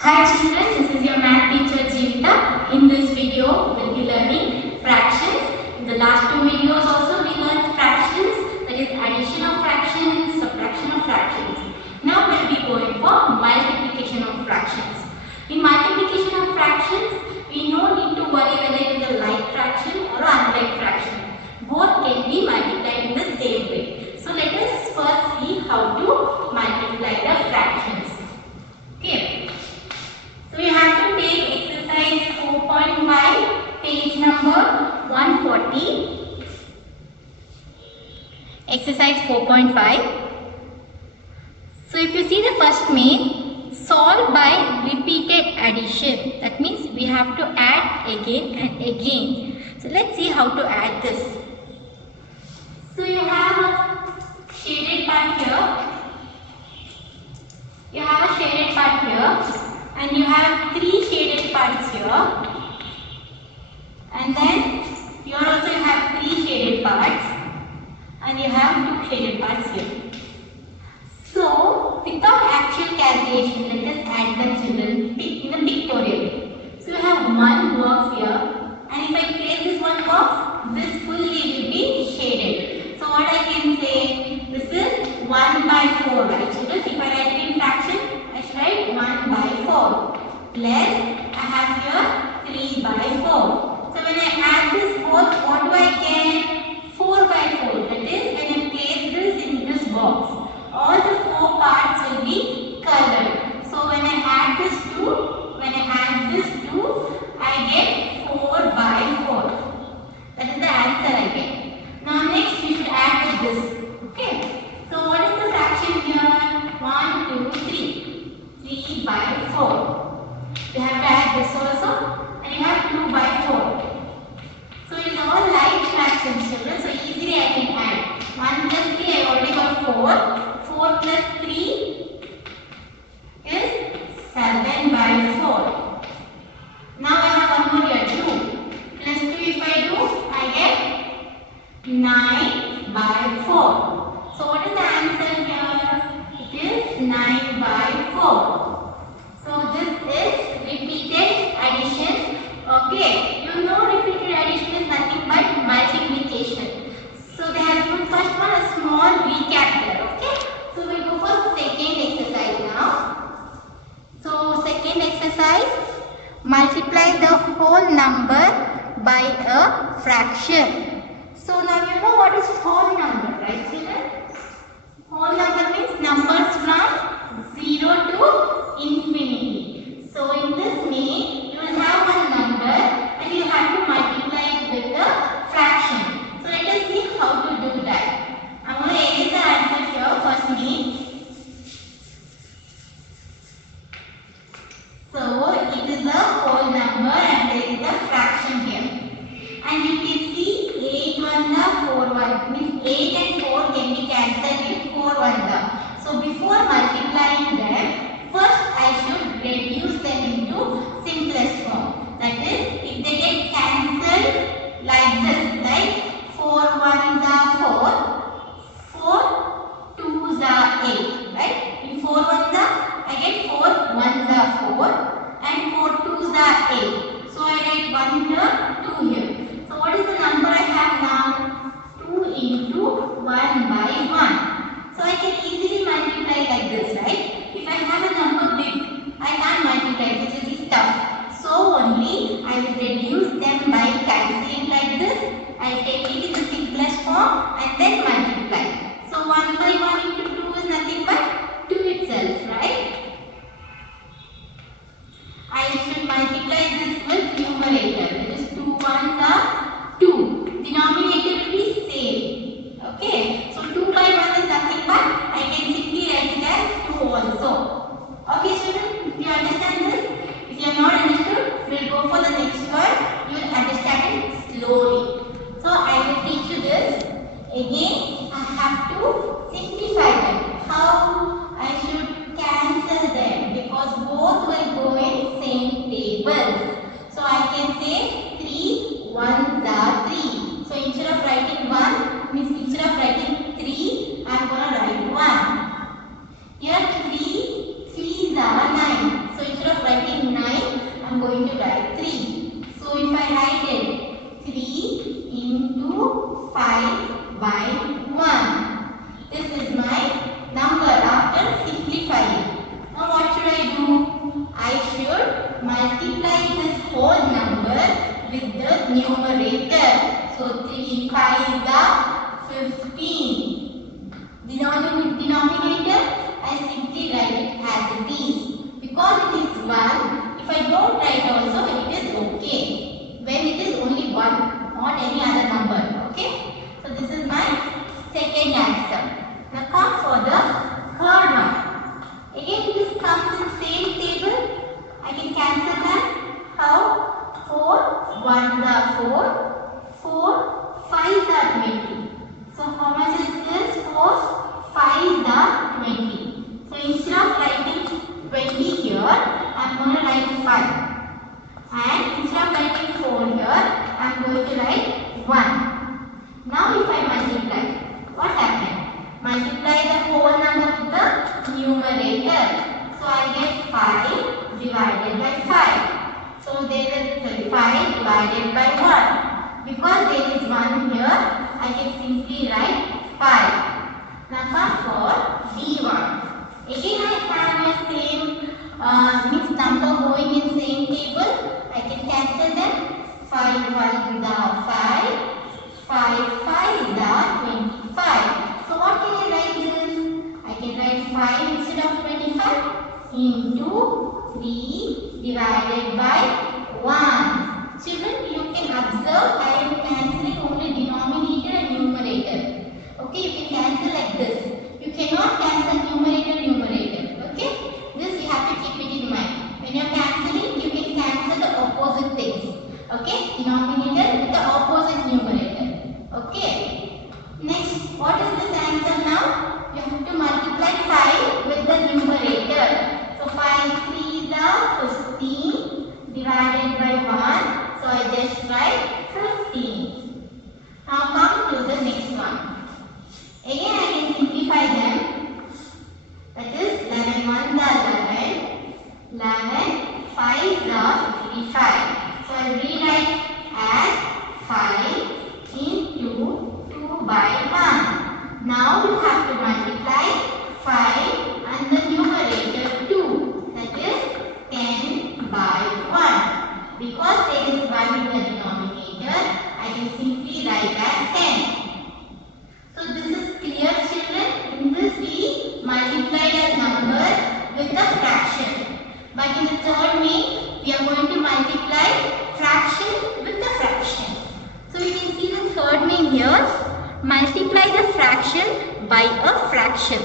Hi children, this is your math teacher Jeevita. In this video, we'll be learning fractions. In the last two videos also we learned fractions, that is addition of fractions, subtraction of fractions. Now we'll be going for multiplication of fractions. In multiplication of fractions, we no need to worry whether it is a like fraction or unlike fraction. Both can be multiplied in the same way. So let us first see how to multiply the fractions. Okay. So you have to take exercise 4.5, page number 140. Exercise 4.5. So if you see the first main, solve by repeated addition. That means we have to add again and again. So let's see how to add this. So you have a shaded part here. You have a shaded part here. And you have three shaded parts here, and then here also you have three shaded parts, and you have two shaded parts here. So without actual calculation, let us add them children in a pictorial way. So you have one box here, and if I place this one box, this fully will be shaded. So what I can say, this is 1 by 4, right children? If I write it in fraction, I should write 1 by 4 plus I have here 3 by 4. So when I add this both, what do I get? 4 by 4. That is, when I place this in this box, all the 4 parts will be colored. So when I add this 2, I get 4 by 4. That is the answer I get. Now next we should add with this. Okay. So what is the fraction here? 1, 2, 3. 3 by 4. You have to add this also, and you have 2 by 4. So it is all like fractions children, so easily I can add. 1 plus 3, I already got 4. 4 plus 3 is 7 by 4. Now I have one more here, 2. Plus 2 if I do, I get 9 by 4. So what is the answer here? It is 9 by 4. So this is repeated addition. Okay, you know repeated addition is nothing but multiplication. So they have put first one a small recap there. Okay, so we will go for second exercise now. So second exercise, multiply the whole number by a fraction. So now you know what is whole number, right children? Whole number means numbers from 0 to infinity. So in this main, you will have one number and you have to multiply it with the fraction. So let us see how to do that. I am going to erase the answer here first main. So it is a whole number and there is a fraction here. And you can see 8 1 4 1 means 8 and 4 can be cancelled with 4 1. So before multiplying them, first I should reduce them into simplest form. That is, if they get cancelled like this, like 4 1s are 4, 4 2s are 8, right? In 4 1s I get 4 1s are 4 and 4 2s are 8. So I write 1 here, 2 here. So what is the number I have now? 2 into 1 by 1. So I can easily multiply like this, right? If I have a number big, I can't multiply, this will be tough. So only I will reduce them by cancelling like this. I will take it in the simplest form and then multiply. So 1 by 1 into 2 is nothing but 2 itself, right? I should multiply this with numerator. That is 2 1s are 2. Denominator will be same. Okay. So 2 by 1 is nothing but I can simply write it as 2 also. Okay students, if you understand this, if you have not understood, we will go for the next one. You will understand it slowly. So I will teach you this. Again, I have to simplify them. How I should cancel them because both will go in same table. So I can say 3 1s are 3. So instead of writing 1, means instead of writing 3, I am going to write 1. Here 3 3s are 9. So instead of writing I should multiply this whole number with the numerator. So 3 5 is 15. Denominator, I simply write it as it is. Because it is 1, if I don't write also, it is okay. When it is only 1, not any other number. Okay? So this is my second answer. Now come for the third one. Again this comes in same table. I can cancel that. How? 4 1s are 4. 4 5s are 20. So how much is this? 4 5s are 20. So instead of writing 20 here, I am going to write 5. And instead of writing 4 here, I am going to write 1. Now if I multiply, what happened? Multiply the whole number with the numerator. So I get 5 divided by 5. So there is 5 divided by 1. Because there is 1 here, I can simply write 5. Now come for B1. Again I have a same mixed number going in same table. I can cancel them. 5 1s are 5. 5 5s are 25. So what can I write this? I can write 5 instead of 25 into 3 divided by 1. Children, you can observe I am cancelling only denominator and numerator. Okay, you can cancel like this. You cannot cancel numerator. Okay, this you have to keep it in mind. When you are cancelling, you can cancel the opposite things. Okay, denominator with the opposite numerator. Okay. Next, what is this answer now? You have to multiply 5 with the numerator. So 5 3s are 15 divided by 1. So I just write 15. Now come to the next one. Again I can simplify them. That is 11 1s are 11. 11 5s are 55. So I rewrite as 5 into 2 by 1. Now you have to multiply 5 and the numerator 2. That is 10 by 1. Because there is 1 in the denominator, I can simply write as 10. So this is clear, children. In this we multiplied a number with a fraction. But in the third way, we are going to multiply fraction with a fraction. So you can see the third way here. Multiply the fraction by a fraction.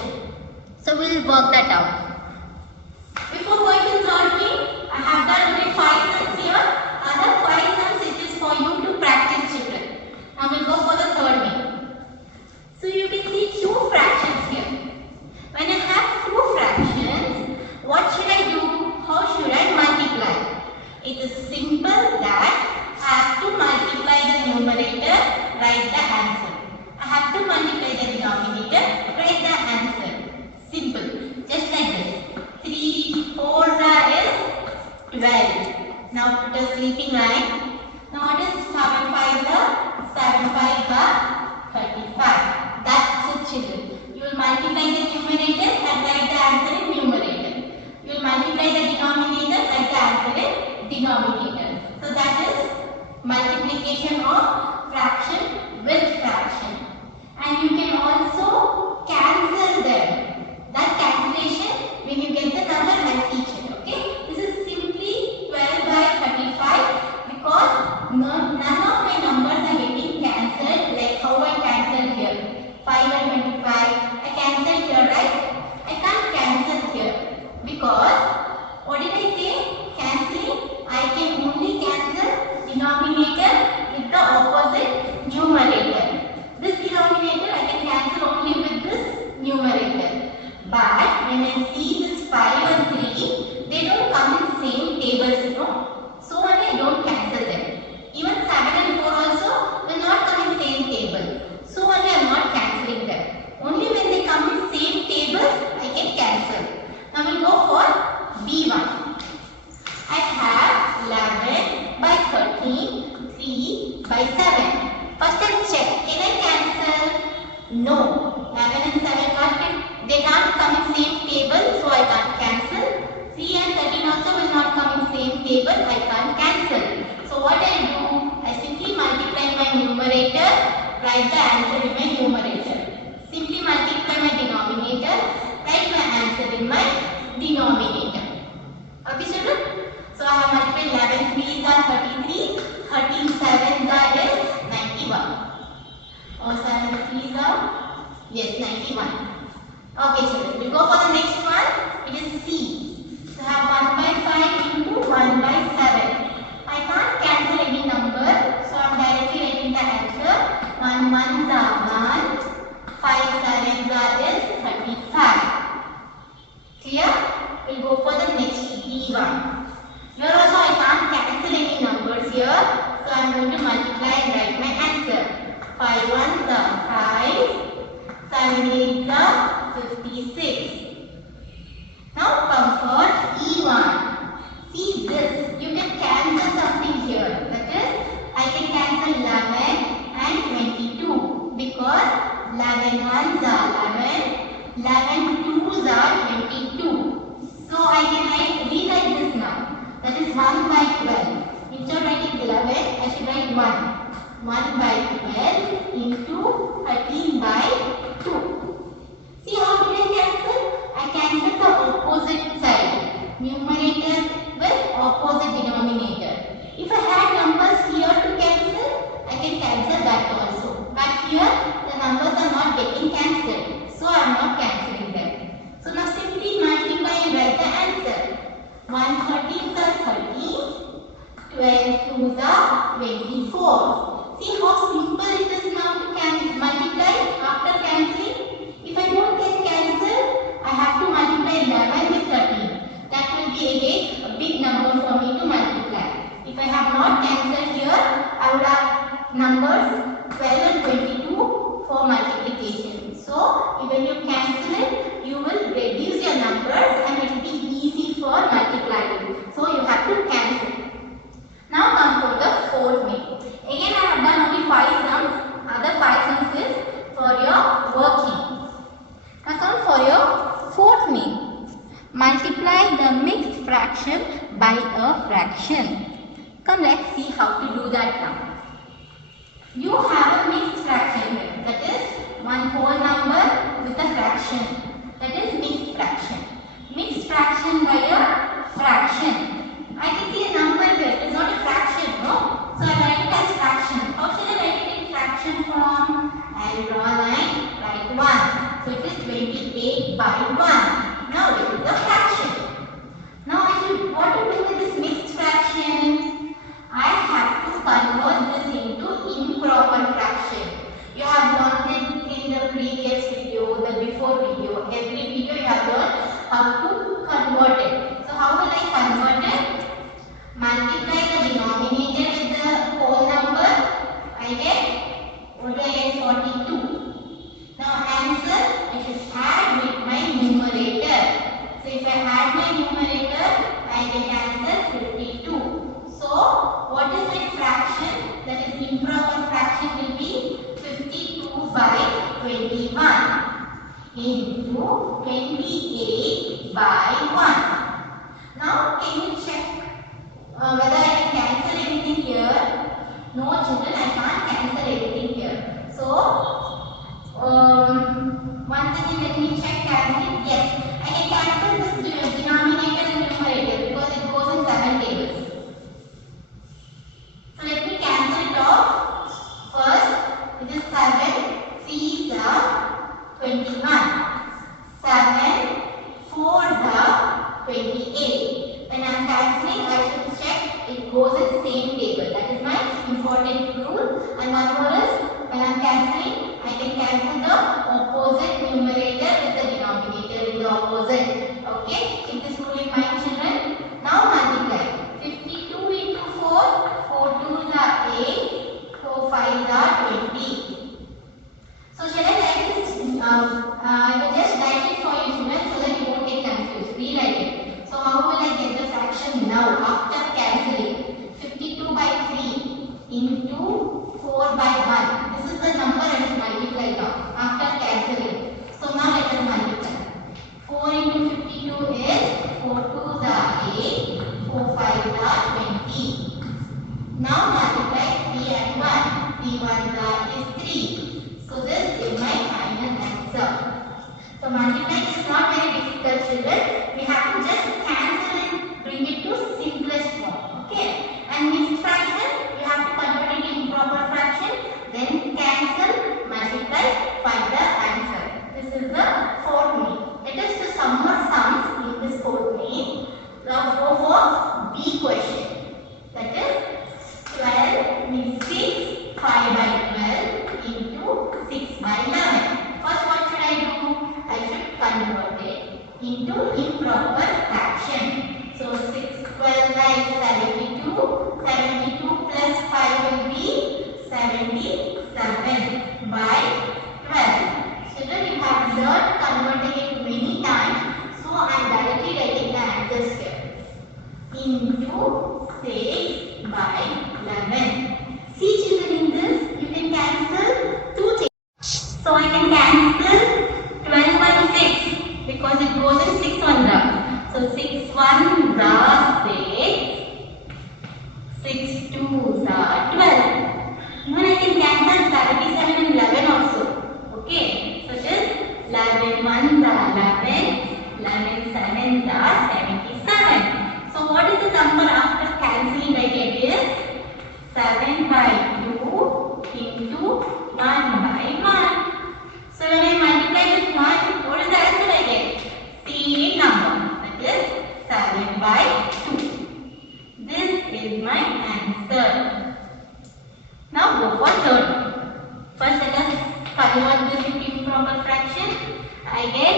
So we will work that out. Before going to third way, I have done only 5 sums here. Other 5 sums it is for you to practice, children. Now we will go for the third way. So you can see 2 fractions here. When I have 2 fractions, what should I do? How should I multiply? It is simple that I have to multiply the numerator, write the answer. I have to multiply the denominator, write the answer. Simple. Just like this. 3 4s is 12. Now put a sleeping line. Now what is 7 5s are? 7 5s are 35. That's it, children. You will multiply the numerator and write the answer in numerator. You will multiply the denominator and write the answer in denominator. So that is multiplication of fraction with fraction. And you can also cancel them. That cancellation, when you get the number, I'll teach it. Okay? This is simply 12 by 35 because none of my numbers are getting cancelled like how I cancelled here. 5 and 25. I cancelled here, right? I can't cancel here because what did I say? Cancelling. I can only cancel denominator with the opposite numerator. This denominator I can cancel only with this numerator. But when I see this 5 and 3, they don't come in same tables, you know. So only I don't cancel them. Even 7 and 4 also will not come in same table. So only I am not cancelling them. Only when they come in same table, I can cancel. Now we will go for B1. I have 11 by 13, 3 by 7. First I check, can I cancel? No. 11 and 7 they can't come in same table, so I can't cancel. 3 and 13 also will not come in same table. I can't cancel. So what I do? I simply multiply my numerator, write the answer in my numerator. Simply multiply my denominator, write my answer in my denominator. Okay, children? So I have multiplied 11 3s are 33, 13 7s are 91. Or 7 3s are, yes, 91. Okay, children, we go for the next one. It is C. So I have 1 by 5 into 1 by 7. I can't cancel any number, so I am directly writing the answer. 1 1s are 1, 5 7s are 35. Clear? We'll go for the next D1. Here also I can't cancel any numbers here, so I am going to multiply and write my answer. 5 1s are 5, 7 8s are 56. Now come for E1. See this, you can cancel something here. That is, I can cancel 11 and 22 because 11 1s are 11, 11 2s are 22. So I can rewrite this now. That is 1 by 12. Instead of writing 11, I should write 1. 1 by 12 into 13 by 2. See how did I cancel? I cancelled the opposite side. Numerator with opposite denominator. If I had numbers here to cancel, I can cancel that also. But here the numbers are not getting cancelled. So I am not cancelling them. So now simply multiply and write the answer. 1 13s are 13, 12 2s are 24. See how simple it is now to multiply after cancelling. If I don't get cancel, I have to multiply 11 with 13. That will be again a big number for me to multiply. If I have not cancelled here, I would have numbers 12 and 22 for multiplication. So when you cancel it, you will reduce your numbers and it will be easy for multiplying. So you have to cancel. Now come for the fourth main. Again I have done only 5 sums. Other 5 sums is for your working. Now come for your fourth main. Multiply the mixed fraction by a fraction. Come, let's see how to do that now. You have a mixed fraction here. That is one whole number with a fraction. That is mixed fraction. Mixed fraction by a fraction. I can see a number here. It is not a fraction, no? So I write it as fraction. How should I write it in fraction form? I will draw a line, write 1. So it is 28 by 1. Now it is a fraction. Now if you want to do with this mixed fraction, I have to convert this into improper fraction. You have learned it in the previous video, the before video. Every video you have learned how to convert it. So how will I convert it? Multiply the denominator with the whole number. I get, what do I get? 42. Now answer, I should add with my numerator. So if I add my numerator, I get answer 52. So what is my fraction? That is improper fraction will be 52 by 21 into 28 by 1. Now can you check whether I can cancel anything here? No children, I can't cancel anything here. So once again let me check cancelling. Yes, I can cancel this denominator and numerator because it goes in 7 tables. So let me cancel it off. First, it is 7, 3 are 21, 7, 4 are 28. When I am cancelling, I should check it goes in the same table. That is my important rule. And one more is, when I am cancelling, I can cancel the opposite numerator with the denominator in the opposite. Okay, keep this rule in mind, children. Now multiply. 52 into 4, 4 2s are 8, 4 5s are 20. So shall I write this? I will just write it for you, children, so that you won't get confused. Rewrite it. So how will I get the fraction now after cancelling? 52 by 3 into 4 by 1. This is the number I should multiply now after cancelling. So now let us multiply. 4 into 52 is 4 2s 8. 4 5 are 20. Now multiply 3 and 1. 3 1 is 3. So this is my final answer. So multiplying is not very difficult, children. We have to just cancel and bring it to simplest form. Okay. And mixed fraction, you have to convert it into proper fraction. Then cancel, multiply, find the answer. This is the fourth main. Let us do some more sums in this fourth main. Now go for B question. That is 12 means 6, 5 by 12 into 6 by 11. First what should I do? I should convert it into improper fraction. So 6 12 is 72. 72 plus 5 will be 77 by 12. Children, you have learned converting it many times. So I am directly writing the answers here. Into 6 by 11. See children, in this you can cancel two things. So I can cancel 12 by 6 because it goes in 6 1 So 6 1 6, 6 2 12. Even I can cancel 77 and 11 also. Okay, such as 11 1 11, 11 7 77. So what is the number after cancelling I get is 7 by 2 into 1 by 1. So when I multiply with 1, what is the answer I get? Same number, that is 7 by 2. This is my answer. Now go for third. First let us convert this into improper fraction. I get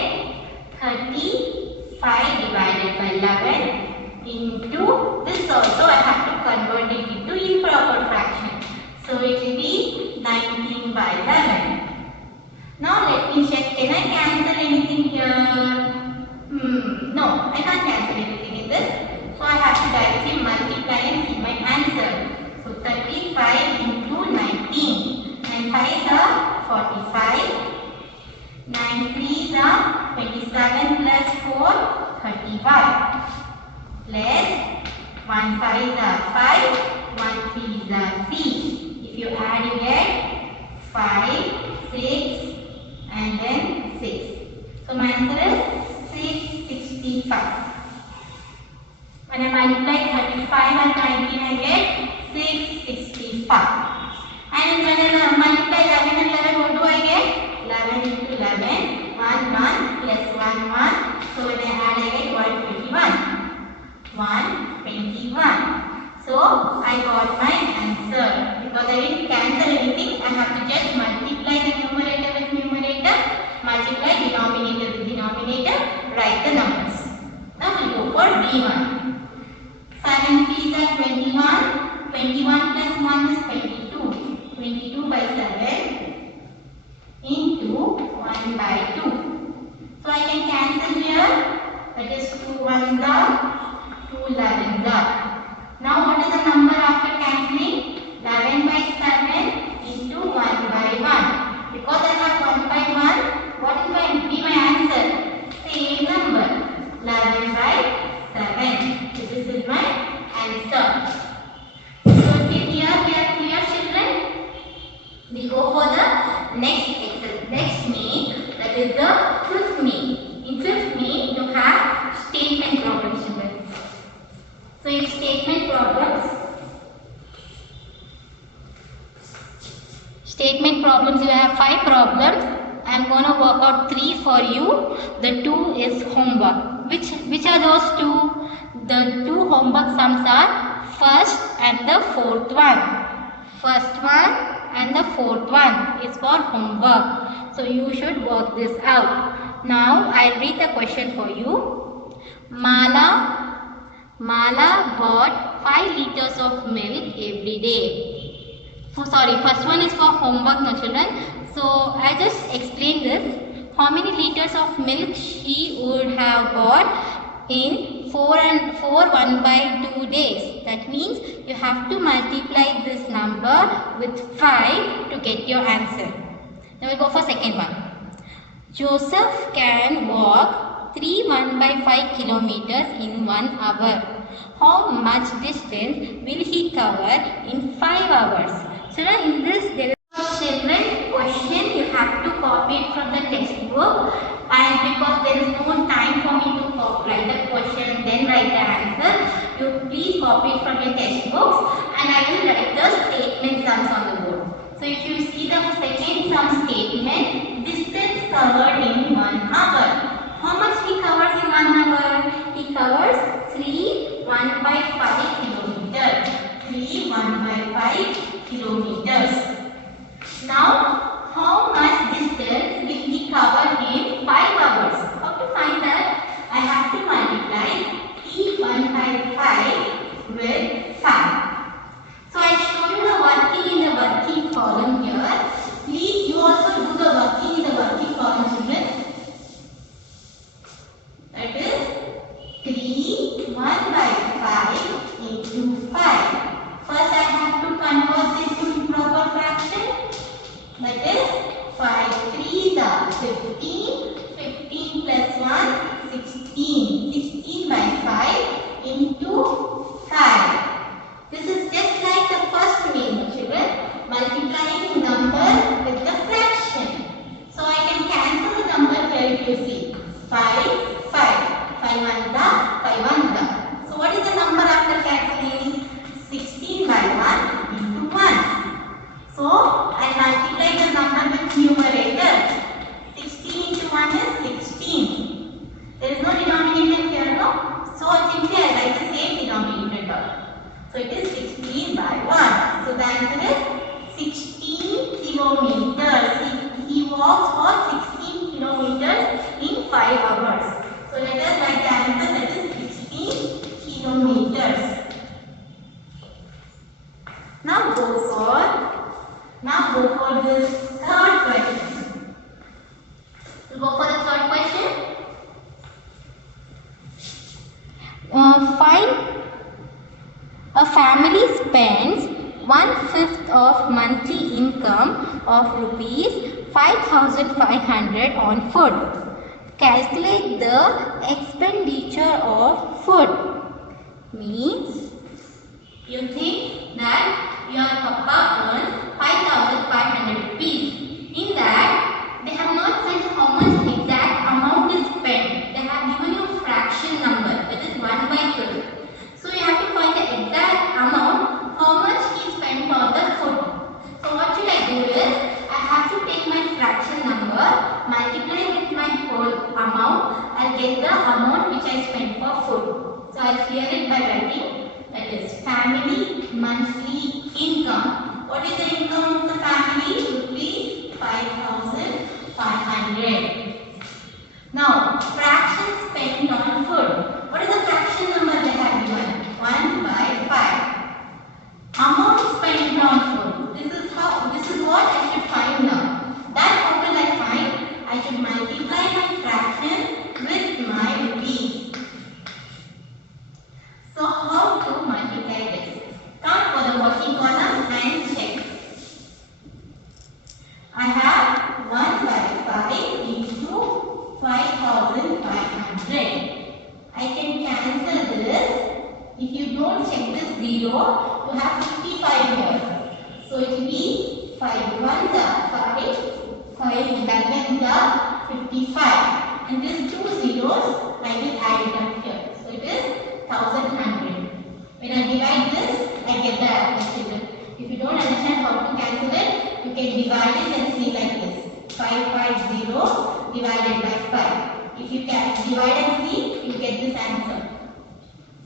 35 divided by 11 into this also I have to convert it into improper fraction. So it will be 19 by 11. Now let me check, can I cancel anything here? No, I can't cancel anything in this. So I have to directly multiply and see my answer. So 35 into 19. 9 5s are 45. 9 3s are 27 plus 4, 35. Plus 1 5s are 5, 1 3s are 3. If you add, you get 5, 6 and then 6. So my answer is 665. When I multiply 35 and 19, I get 665. And when I multiply 11 and 11, what do I get? 11 into 11, 1 1 plus 1 1. So when I add, I get 121. 121. So I got my answer. Because I didn't cancel anything, I have to just multiply the numerator with numerator, multiply denominator with denominator, write the numbers. Now we go for D1. 7 3s are 21. 21 plus 1 is 22. 22 by 7 into 1 by 2. So I can cancel here. That is 2 1s are 2 11s are. Now what is the number after cancelling? 11 by 7 into 1 by 1. Because I have 1 by 1, what is going to be my answer? Same number. 11 by 7. So this is my answer. So till here we are clear, children. We go for the next exercise, next main, that is the fifth main. In fifth main, you have statement problems, children. So in statement problems, you have 5 problems. I am going to work out 3 for you. The 2 is homework. Which are those 2? The 2 homework sums are first and the fourth one. First one and the fourth one is for homework. So you should work this out. Now I'll read the question for you. Mala bought 5 liters of milk every day. So sorry, first one is for homework, no children. So I just explain this. How many liters of milk she would have bought in 4 1 by 2 days. That means you have to multiply this number with 5 to get your answer. Now we'll go for second one. Joseph can walk 3 1/5 kilometers in 1 hour. How much distance will he cover in 5 hours? So now in this there is children question. You have to copy it from the textbook, and because there is no time for me to write the question then write the answer, you please copy it from your textbooks, and I will write the statement sums on the board. So if you see the second sum statement, distance covered in 1 hour. How much he covers in 1 hour? He covers 3 1/5 kilometers. 3 1/5 kilometers. Now, how much distance will he cover in 5 hours? How to find that? I have to multiply 3 1/5 with 5. So I show you the working in the working column here. Please you also do the working in the working column, children. That is 3 1/5 into 5. First I have to convert this to proper fraction. That is 5 3s are 15. 15 plus 1 16. 16/5 into 5. This is just like the first method, children, multiplying number with the fraction. So I can cancel the number here if you see. 5 5. 5 1 da, 5 1 da. So what is the number after cancelling? 16/1 into 1. So I multiply the number with numerator. 16 into 1 is 16. There is no denominator here, no? So simply I write the same denominator. So it is 16/1. So the answer is 16 kilometers. He walks for 16 kilometers in 5 hours. So let us write the answer, that is 16 kilometers. Now go for this third question. We'll go for the third question. Find a family spends 1/5 of monthly income of rupees 5,500 on food. Calculate the expenditure of food. Means you think that your papa earns 5,500 rupees. In that, they have not said how much exact amount is spent. They have given you a fraction number, that is 1/5. So you have to find the exact amount, how much he spent on the food. So what should I do is, I have to take my fraction number, multiply with my whole amount, I'll get the amount which I spent for food. So I'll clear it by writing, that is family monthly income. What is the income of the family? Rupees 5,500. Now, fraction spent on food. What is the fraction number they have given? 1/5. Amount spent on food. This is what I should find now. That how will I find? I should multiply my fraction with my rupees. So how to multiply this? Come for the working column and check. I have 1/5 into 5,500. I can cancel this. If you don't check this 0, you have 55 here. So it will be 5 1s are 5, 5 11s are 55. And these 2 zeros, I will add it up here. So it is 1,100. When I divide this, I get the answer. If you don't understand how to cancel it, you can divide it and see like this. 550 divided by 5. If you can divide and see, you get this answer.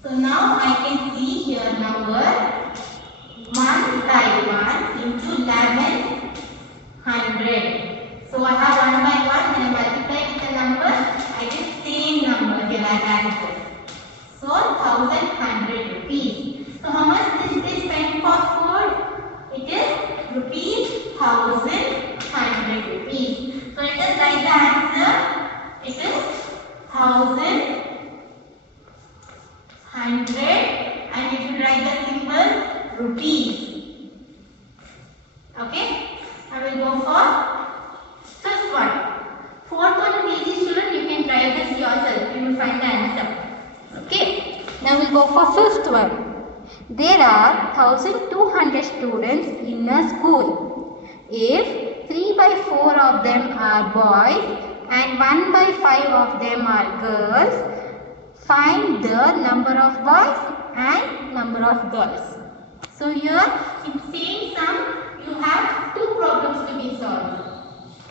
So now I can see here number 1/1 into 1100. So I have 1/1 and I multiply with the number, I get same number here as answer. So 1,100 rupees. So how much did they spend for food? It is rupees 1,100 rupees. So let us write the answer. It is 1,100 and you should write the symbol rupees. Okay? I will go for fifth one. Fourth one is easy, children. You can try this yourself. for fifth one. There are 1200 students in a school. If 3 by 4 of them are boys and 1 by 5 of them are girls, find the number of boys and number of girls. So here in same sum you have two problems to be solved.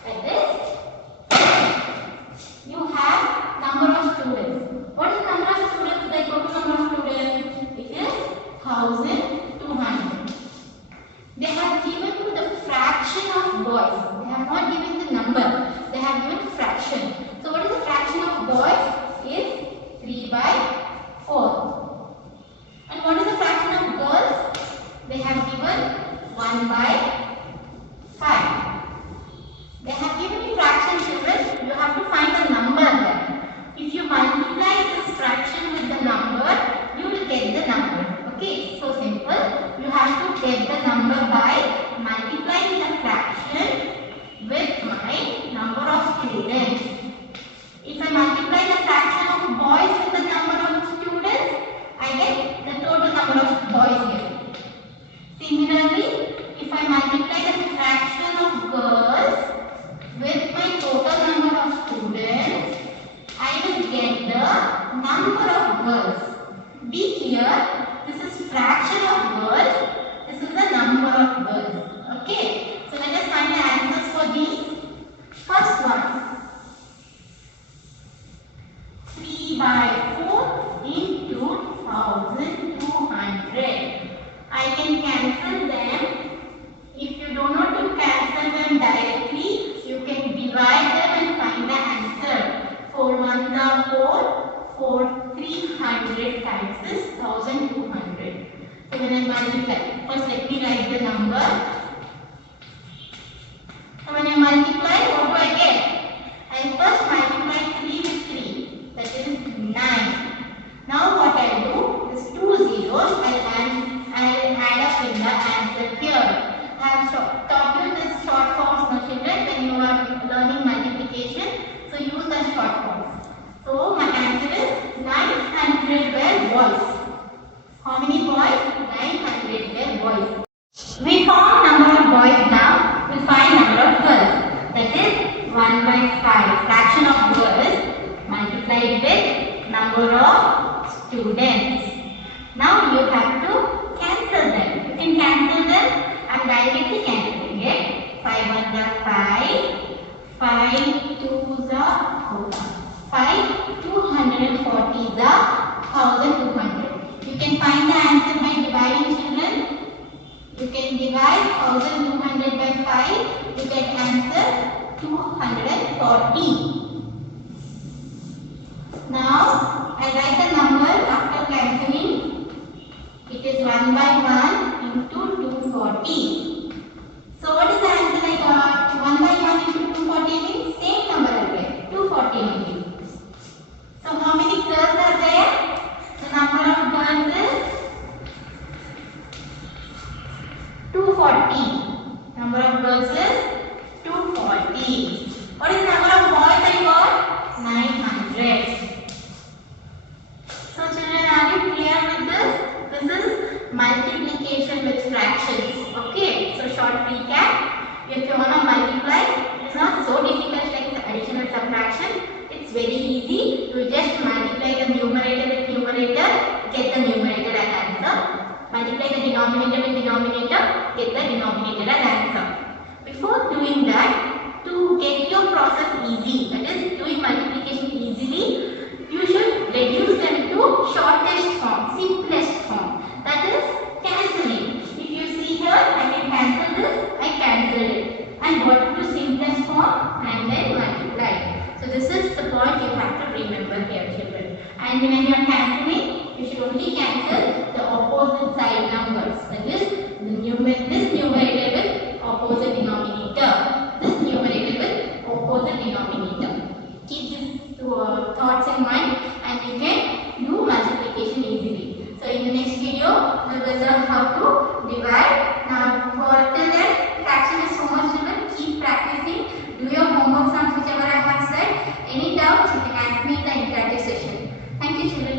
Like this, you have number of students. What is the number of students? The total number of students, it is 1200. They have given you the fraction of boys. They have not given the number. They have given fraction. So what is the fraction of boys? Is 3 by 4. And what is the fraction of girls? They have given 1 by 5. They have given you fraction, children. You have to find a number there. If you multiply this fraction with the number, you will get the number. Okay, so simple. You have to get the number by multiplying the fraction with my number of students. If I multiply the fraction of boys with the number of students, I get the total number of boys here. Similarly, if I multiply the fraction of girls with my total number of students, I will get the number of girls. Be clear, this is fraction of girls, this is the number of girls. Okay, so let us find the answers for these. First one, 3 by 4 into 1200. I can cancel them. If you don't know to cancel them directly, you can divide them and find the answer. 4 1 are 4, 4 300 times this 1200. So when I multiply, first let me write the number. So when I multiply, what do I get? I first multiply 3 with 3, that is 9. Now what I do is 2 zeros, I'll add up in the answer here. I have taught you this short forms, no children, when you are learning multiplication. So use the short forms. So my answer is 900 were boys. How many boys? 900 were boys. We found number of boys now. We find number of girls. That is 1 by 5. Fraction of girls multiplied with number of students. Now you have to cancel them. You can cancel them. I am directly cancelling it. 5 1 are 5. 5 2 are 4. 5 240 are 1200. You can find the answer by dividing, children. You can divide 1200 by 5. You get answer 240. Now I write the number after cancelling. It is 1 by 1 into 240. So what is the answer I got? 1 by 1 into 240 means same number again. 240 only. So how many girls are there? The number of girls is 240. Number of girls is 240. What is the number of boys I got? 900. So children, are you clear with this? This is multiplication with fractions. Okay, so short recap. If you want to multiply, it's not so difficult like the addition and subtraction. It's very easy. You just multiply the numerator with numerator, get the numerator as answer. Multiply the denominator with denominator, get the denominator as answer. Before doing that, to get your process easy, that is doing multiplication easily, you should reduce them to shortest form, simplest form. That is cancelling. If you see here, I can cancel this, I cancel it. And go to simplest form and then multiply. So this is the point you have to remember here, children. And when you are cancelling, you should only cancel the opposite side numbers. That is, this numerator with opposite denominator. This numerator with opposite denominator. Keep these thoughts in mind and you can do multiplication easily. So in the next video, we will learn how to divide. Now for till then, fraction is so much children. Keep practicing. Do your homework on whichever I have said. Any doubts, you can ask me in the interactive session. Thank you children.